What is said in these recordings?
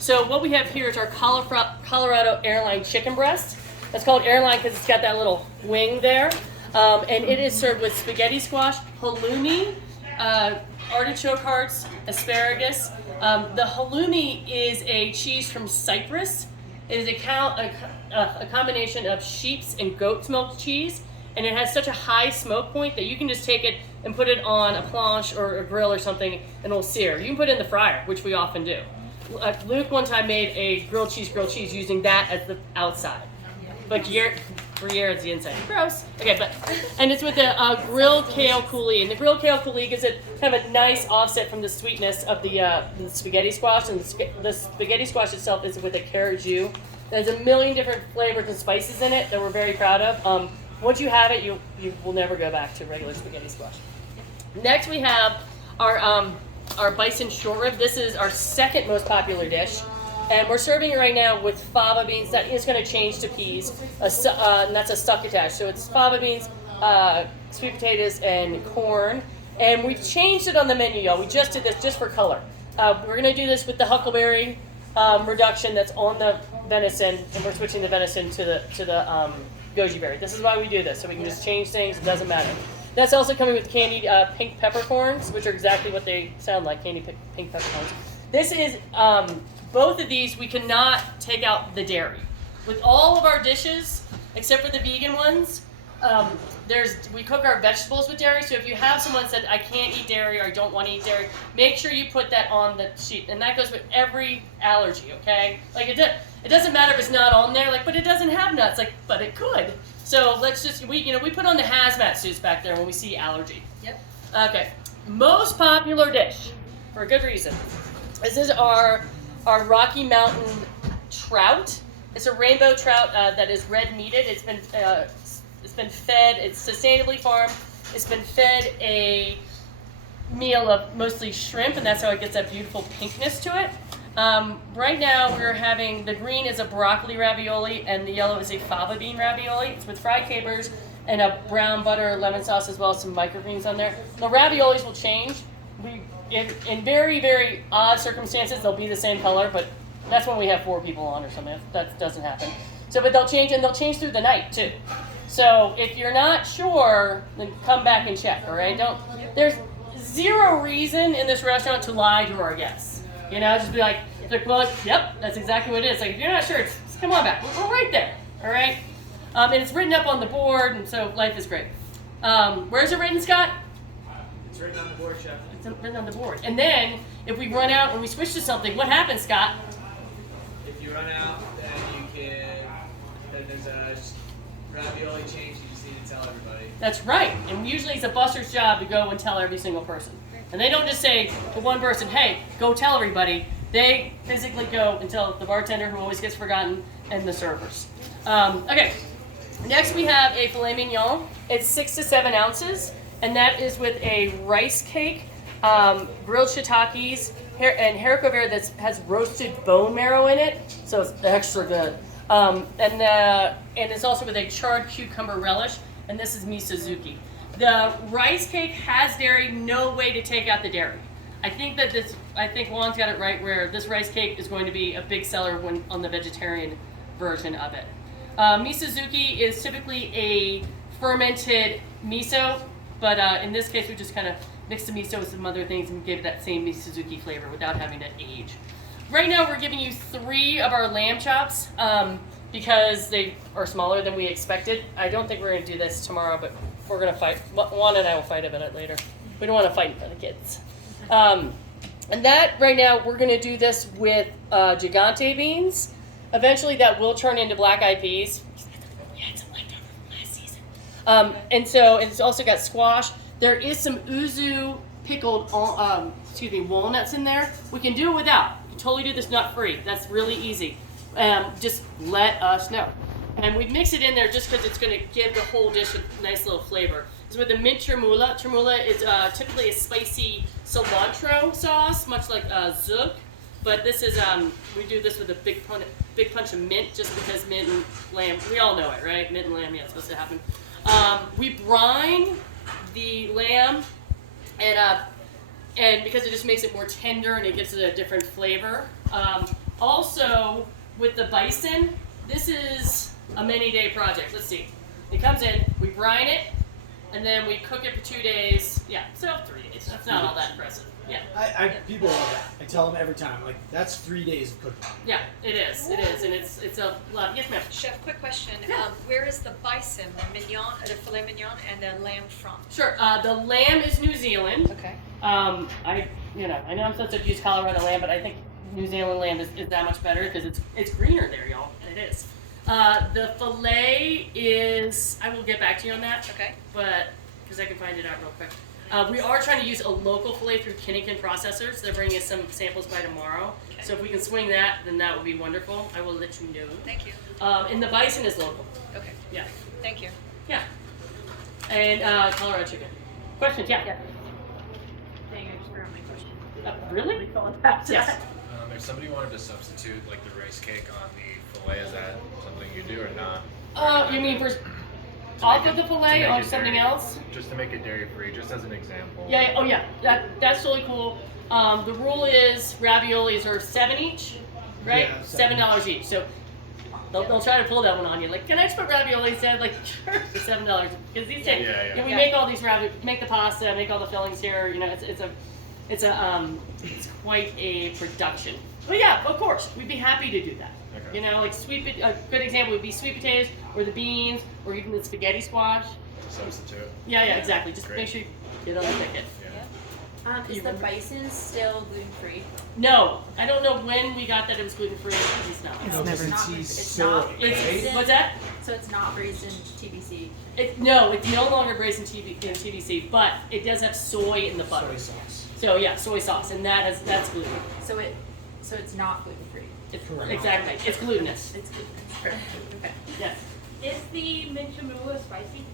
So what we have here is our Colorado airline chicken breast. It's called airline because it's got that little wing there. And it is served with spaghetti squash, halloumi, artichoke hearts, asparagus. The halloumi is a cheese from Cyprus. It is a combination of sheep's and goat's milk cheese, and it has such a high smoke point that you can just take it and put it on a planche or a grill or something, and it'll sear. You can put it in the fryer, which we often do. Luke one time made a grilled cheese using that as the outside, but Gruyere is the inside. Gross. Okay, and it's with a grilled kale coulis, and the grilled kale coulis gives it kind of a nice offset from the sweetness of the spaghetti squash, and the spaghetti squash itself is with a carrot jus. There's a million different flavors and spices in it that we're very proud of. Once you have it, you will never go back to regular spaghetti squash. Next, we have our Bison short rib. This is our second most popular dish. And we're serving it right now with fava beans. That is going to change to peas, and that's a succotash. So it's fava beans, sweet potatoes, and corn. And we changed it on the menu, y'all. We just did this just for color. We're going to do this with the huckleberry reduction that's on the venison, and we're switching the venison to the goji berry. This is why we do this, so we can just change things. It doesn't matter. That's also coming with candied pink peppercorns, which are exactly what they sound like, candied pink peppercorns. This is... both of these, we cannot take out the dairy. With all of our dishes, except for the vegan ones, we cook our vegetables with dairy. So if you have someone said, I can't eat dairy or I don't want to eat dairy, make sure you put that on the sheet. And that goes with every allergy, okay? Like it doesn't matter if it's not on there, but it doesn't have nuts, but it could. So let's just, we put on the hazmat suits back there when we see allergy. Yep. Okay, most popular dish, for a good reason. This is our Rocky Mountain trout. It's a rainbow trout that is red meated. It's been fed. It's sustainably farmed. It's been fed a meal of mostly shrimp, and that's how it gets that beautiful pinkness to it. Right now we're having the green is a broccoli ravioli, and the yellow is a fava bean ravioli. It's with fried capers and a brown butter lemon sauce as well as some microgreens on there. The raviolis will change. In very, very odd circumstances, they'll be the same color, but that's when we have 4 people on or something. That doesn't happen. So, but they'll change, and they'll change through the night, too. So if you're not sure, then come back and check, all right? There's zero reason in this restaurant to lie to our guests. Just be like, well, yep, that's exactly what it is. Like, if you're not sure, just come on back. We're right there, all right? And it's written up on the board, and so life is great. Where's it written, Scott? It's written on the board, Chef. It's written on the board. And then, if we run out and we switch to something, what happens, Scott? If you run out, then there's a ravioli change. You just need to tell everybody. That's right. And usually it's a busser's job to go and tell every single person. And they don't just say to one person, hey, go tell everybody. They physically go and tell the bartender, who always gets forgotten, and the servers. Okay. Next we have a filet mignon. It's 6 to 7 ounces. And that is with a rice cake, grilled shiitakes, and haricot vert that has roasted bone marrow in it, so it's extra good. And it's also with a charred cucumber relish, and this is misozuki. The rice cake has dairy, no way to take out the dairy. I think Juan's got it right where this rice cake is going to be a big seller on the vegetarian version of it. Misozuki is typically a fermented miso. But in this case, we just kind of mixed the miso with some other things and gave it that same misozuki flavor without having to age. Right now, we're giving you 3 of our lamb chops because they are smaller than we expected. I don't think we're going to do this tomorrow, but we're going to fight. Juan and I will fight about it later. We don't want to fight in front of the kids. And that, right now, we're going to do this with gigante beans. Eventually, that will turn into black-eyed peas. And so it's also got squash. There is some uzu pickled walnuts in there. We can do it without. You totally do this nut-free. That's really easy. Just let us know. And we mix it in there just because it's going to give the whole dish a nice little flavor. It's with the mint chermoula. Chermoula is typically a spicy cilantro sauce, much like zouk. But this is, we do this with a big punch of mint just because mint and lamb, we all know it, right? Mint and lamb, yeah, it's supposed to happen. We brine the lamb, and because it just makes it more tender and it gives it a different flavor. Also, with the bison, this is a many-day project. Let's see. It comes in, we brine it, and then we cook it for 2 days. Yeah, so 3 days. That's not all that impressive. Yeah. People love that. I tell them every time, like, that's 3 days of cooking. Yeah, it is, and it's a lot. Yes, ma'am. Chef, quick question. Yeah. Where is the bison, the mignon, the filet mignon, and the lamb from? Sure. The lamb is New Zealand. Okay. I know I'm supposed to use Colorado lamb, but I think New Zealand lamb is that much better because it's greener there, y'all. It is. The fillet is. I will get back to you on that. Okay. But because I can find it out real quick. We are trying to use a local fillet through Kinnikin processors. They're bringing us some samples by tomorrow. Okay. So if we can swing that, then that would be wonderful. I will let you know. Thank you. And the bison is local. Okay. Yeah. Thank you. Yeah. And Colorado chicken. Questions? Yeah. Thank you for my question. Really? Yes. If somebody wanted to substitute like the rice cake on the fillet, is that something you do or not? You mean for off of the fillet make or it something dairy- else? Just to make it dairy free, just as an example. Yeah. Oh yeah. That's really cool. The rule is raviolis are 7 each, right? Yeah, $7 each. So they'll try to pull that one on you. Like, can I just put ravioli instead? Like, sure, for $7 because these take. Yeah. You know, we make all these make the pasta, make all the fillings here. You know, it's quite a production. But yeah, of course, we'd be happy to do that. Okay. You know, like a good example would be sweet potatoes or the beans or even the spaghetti squash. Substitute. Yeah, exactly. Just Great. make sure you get on the ticket. Yeah. Is the bison still gluten free? No, I don't know when we got that it was gluten free. It's not. No, It's because not- it's it's soy, not- right? It's what's that? So it's not raised in TBC. It's no longer braised in TBC, but it does have soy in the butter. Soy sauce. So yeah, soy sauce, and that's gluten. So it's not gluten free. It's, Correct. exactly, it's glutinous. It's glutinous. Okay. Yes. Is the mint Cholula spicy?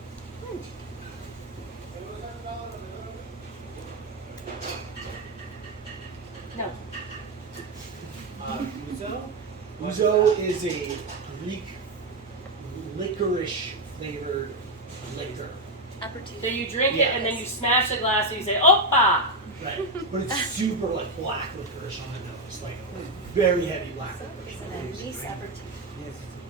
No. Ouzo is a Greek licorice flavored liquor. Aperitif. So you drink Yeah. it, and then you smash the glass, and you say, "Oppa!" Right. But it's super like black licorice on the nose, like very heavy black So licorice. it's an Anise aperitif. Yes, it's